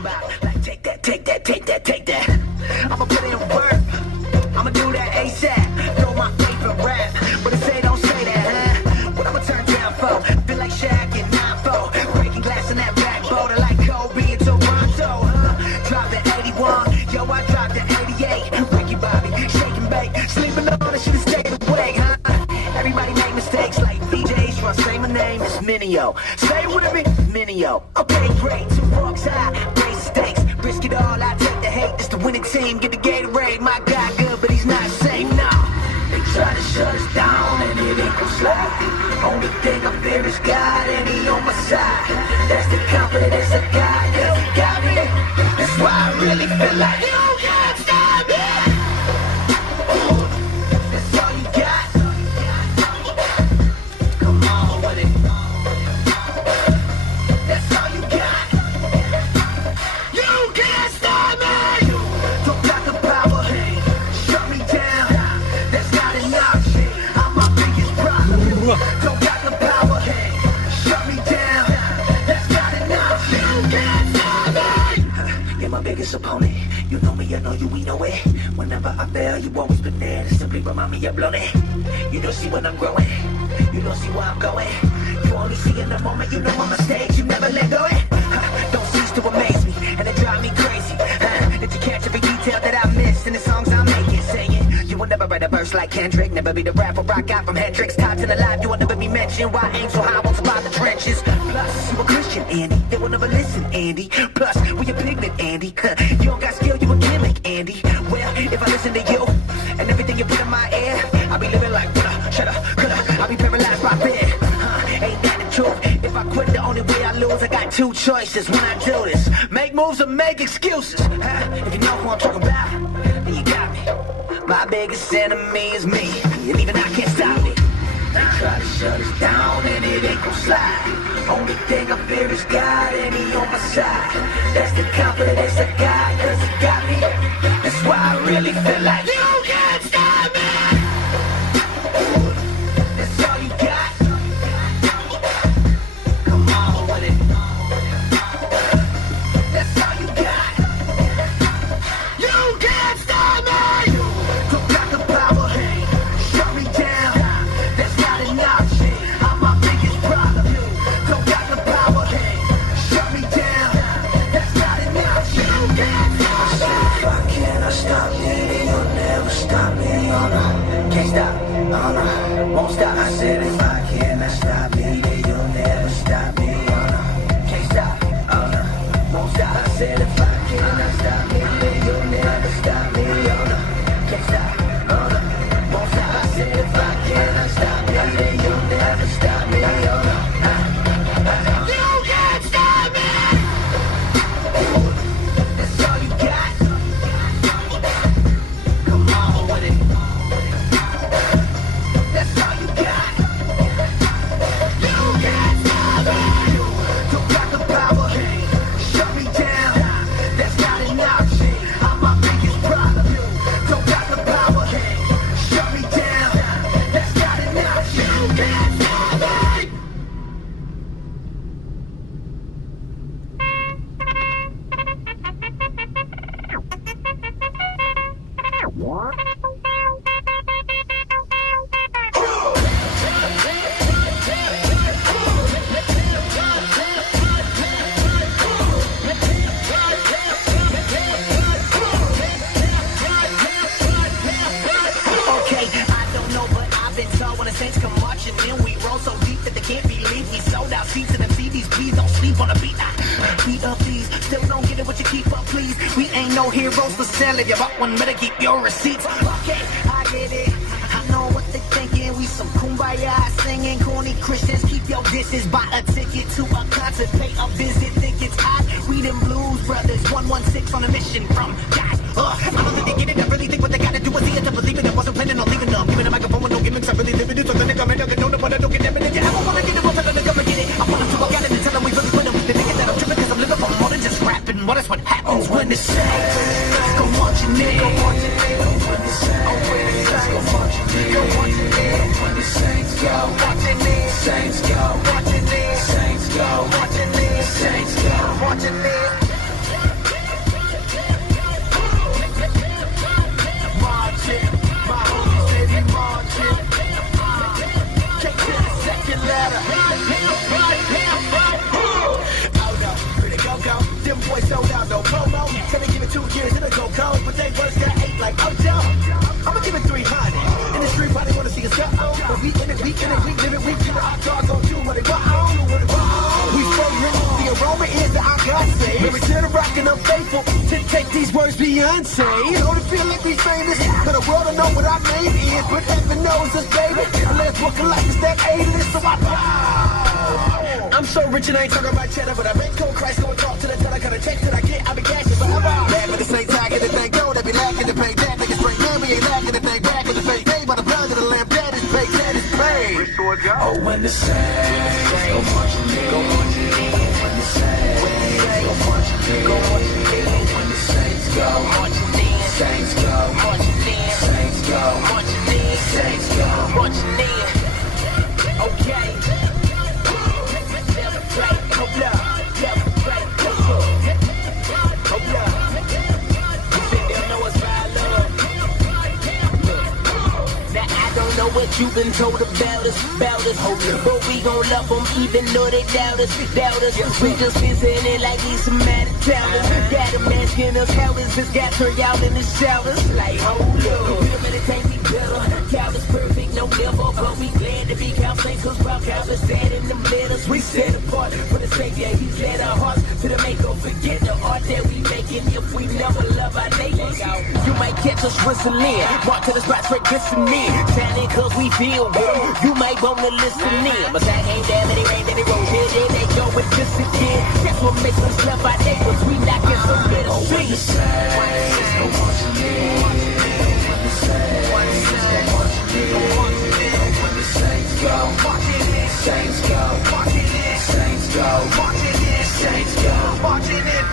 about. Like, take that, take that, take that, take that. I'ma put in work. I'ma do that ASAP. Throw my favorite rap. But if they don't say that, huh? What I'ma turn down for? Feel like Shaq and 9-4. Breaking glass in that back border like Kobe in Toronto, huh? Drop the 81. Yo, I dropped the 88. Ricky Bobby, shake and bake. Sleeping on it, should've stayed awake, huh? Everybody make mistakes like VJs. Try to say my name is Minio. Say it with me, Minio. Okay, great. 2 forks high, raise the stakes. Risk it all, I take the hate. This the winning team. Get the Gatorade. My guy good, but he's not safe. No. They try to shut us down and it ain't gon' slide. Only thing I fear is God and he on my side. That's the confidence I got, cause he got me. That's why I really feel like you can't stop me. That's all you got. Come on with it. That's all you got. You can't stop me. Don't got the power. Shut me down. That's not enough. I'm my biggest problem. Don't got the power. Shut me down. That's not enough. You can't stop me. You're my biggest opponent. You know me, I know you, we know it. Whenever I fail, you always been there to simply remind me you're bloated. You don't see when I'm growing. You don't see where I'm going. You only see in the moment, you know my mistakes. You never let go it. Don't cease to amaze me, and it drive me crazy. Did you catch every detail that I missed in the songs I'm making? Saying you will never write a verse like Kendrick. Never be the rapper I got from Hendrix. Top to the live, you will never be mentioned. Why aim so high, won't survive the trenches. Plus, you a Christian, Andy. They will never listen, Andy. Plus, we a pigment, Andy. You don't got skill, you a gimmick, Andy. Well, if I listen to you and everything you put in my ear, I'll be living like woulda, shoulda, coulda. I'll be paralyzed by fear. Ain't that the truth? If I quit, the only way I lose. I got 2 choices when I do this: make moves or make excuses. If you know who I'm talking about, then you got me. My biggest enemy is me, and even I can't stop me. They try to shut us down and it ain't gon' slide. Only thing I fear is God and he on my side. That's the confidence I got, cause he got me. That's why I really feel like you can't stop me. That's all you got. Come on with it. That's all you got. You can't stop me. Don't got the power. Shut me down. That's not enough. I'm my biggest problem. Don't got the power. Shut me down. That's not enough. You can't stop me. If I cannot stop me, then you'll never stop me. Oh no, can't stop. Oh no, won't stop. I said if I cannot stop me, then you'll never stop me. Oh no, can't stop. Oh no, won't stop. I said if I cannot stop me, then you'll never stop me. Oh no, can't stop. Oh no, won't stop. I said if I cannot stop me, then you'll never stop me. Oh no, you can't stop me. That's all you got. Come on with it. That's all you got. You can't stop me. Don't got the power. Shut me down. That's not enough. I'm my biggest problem. Don't got the power. Shut me down. That's not enough. You can't stop me. Okay, I don't know, but I've been told when the Saints come marching in, we roll so deep that they can't believe we sold out seats in the TVs. Please don't sleep on the beat. Beat up, please. Still don't get it, what you keep up, please. We ain't no heroes for sale. If you bought one, better keep your receipts. Okay, I get it. I know what they thinking. We some kumbaya singing, corny Christians. Keep your distance. Buy a ticket to a concert, pay a visit. Think it's hot. We them Blues Brothers, 116 on a mission from God. I don't think they get it. I really think what they gotta do is see it to believe it. I wasn't planning on leaving them. Giving a microphone with no gimmicks. I really live it. So then they come and don't know what I don't get them. And if you ever wanna get it, we'll tell them to come and get it. I want them to look at it and tell them we really put them. They think that I'm tripping because I'm living for more than just rapping. What is what happens when the Saints go marching in? Go marching in. When the Saints go marching in. Go marching in. When the Saints go marching in. Saints go marching in. Saints go marching in. Saints go marching in. see us get on. But we in it, we live it, we keep our dogs on you. What they want on, we fragrant, the aroma is that I got saved. Married to the rock and I'm faithful to take these words Beyonce. Don't it feel like we famous? For the world to know what our name is, but heaven knows us, baby. Let's walk like it's that A-list, so I bow. I'm so rich and I ain't talking about cheddar, but I make cold Christ go and talk to the teller. Got a text that I get, I be cashing forever. Back with the same tag and the thing go, they be laughing to pay that. Niggas straight man, we ain't laughing to thing back with the fake day. By the blood of the lamb, that is paid, that is paid. Oh, when the saints go marching in, go marching in. When the saints go marching in, go marching in. When the saints go marching in, saints go marching in, saints go marching in, saints go marching in. Okay. Celebrate, hold up, celebrate, let's go. Hold up. You think they'll know us by love? Now I don't know what you've been told about us, but we gon' love them even though they doubt us. We just been saying it like we some mad Italians. Got them asking us how is this guy turned out in the showers? Like hold up, we meditate me better. Cow is perfect, no level, but we glad to be cow saints, cause Rob Cow is dead in them letters. We set apart for the Savior, he's led our hearts to the maker. Forget the art that we making if we never love our neighbors. You might catch us whistling, walk to the spot straight glistening, shining cause we feel good. You might wanna listen in, but that ain't that many rain, many roads. Here they go with this again. That's what makes us love our neighbors. We not get some better streets. When the saints go marching in, when the saints go marching in, when the saints go marching in, saints go marching in, saints go marching in, saints go marching in.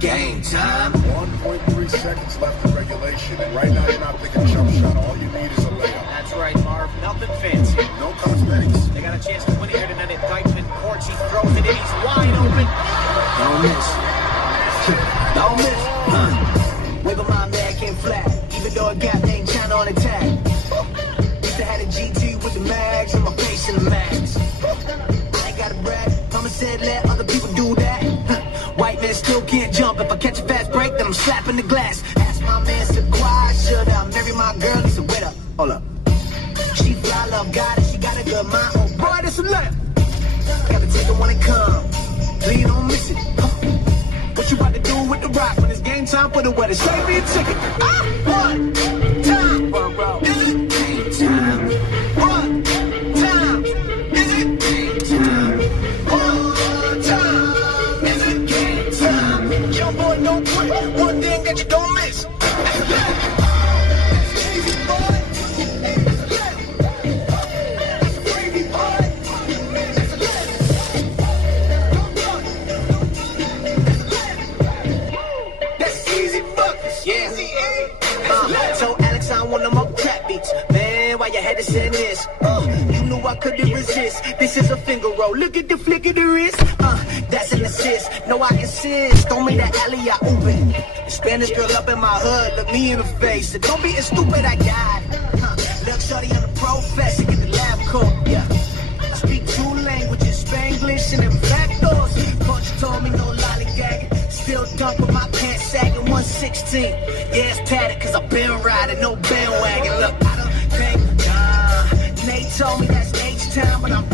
Game time. 1.3 seconds left in regulation, and right now you're not thinking jump shot. All you need is a layup. That's right, Marv. Nothing fancy. No cosmetics. They got a chance to win here tonight at Dykeman Courts. He throws it in. He's wide open. Don't miss. Don't miss. Wave of my man came flat, even though I got name China on the tag. Used to have a GT with the mags and my face in the mags. I ain't gotta brag. Mama said let other people do that. White man still can't jump. If I catch a fast break, then I'm slapping the glass. Ask my man, Sequoia, should I marry my girl? He said, wait up, hold up. She fly, love God, and she got a good mind. Oh boy, that's a layup. Gotta take it when it comes, so you don't miss it. What you about to do with the rock when it's game time for the weather? Save me a ticket. One time, is it game time? One time, is it game time? One time, is it game time? Young boy, don't quit. One thing that you don't miss. So Alex, I want them up trap beats. Man, why you had to send this? You knew I couldn't resist. This is a finger roll. Look at the flick of the wrist. That's an assist. No, I insist. Throw me that alley, I open. The Spanish girl up in my hood, look me in the face. So don't be as stupid, I got. Look, shorty on the professor, get the lab coat. Yeah. I speak two languages, Spanglish and them factors. Punch told me no lollygagging. Still dumping my pants sagging 116. Yeah, it's tatted cause I've been riding, no bandwagon. Look, I don't think, Nate told me that's H-time, but I'm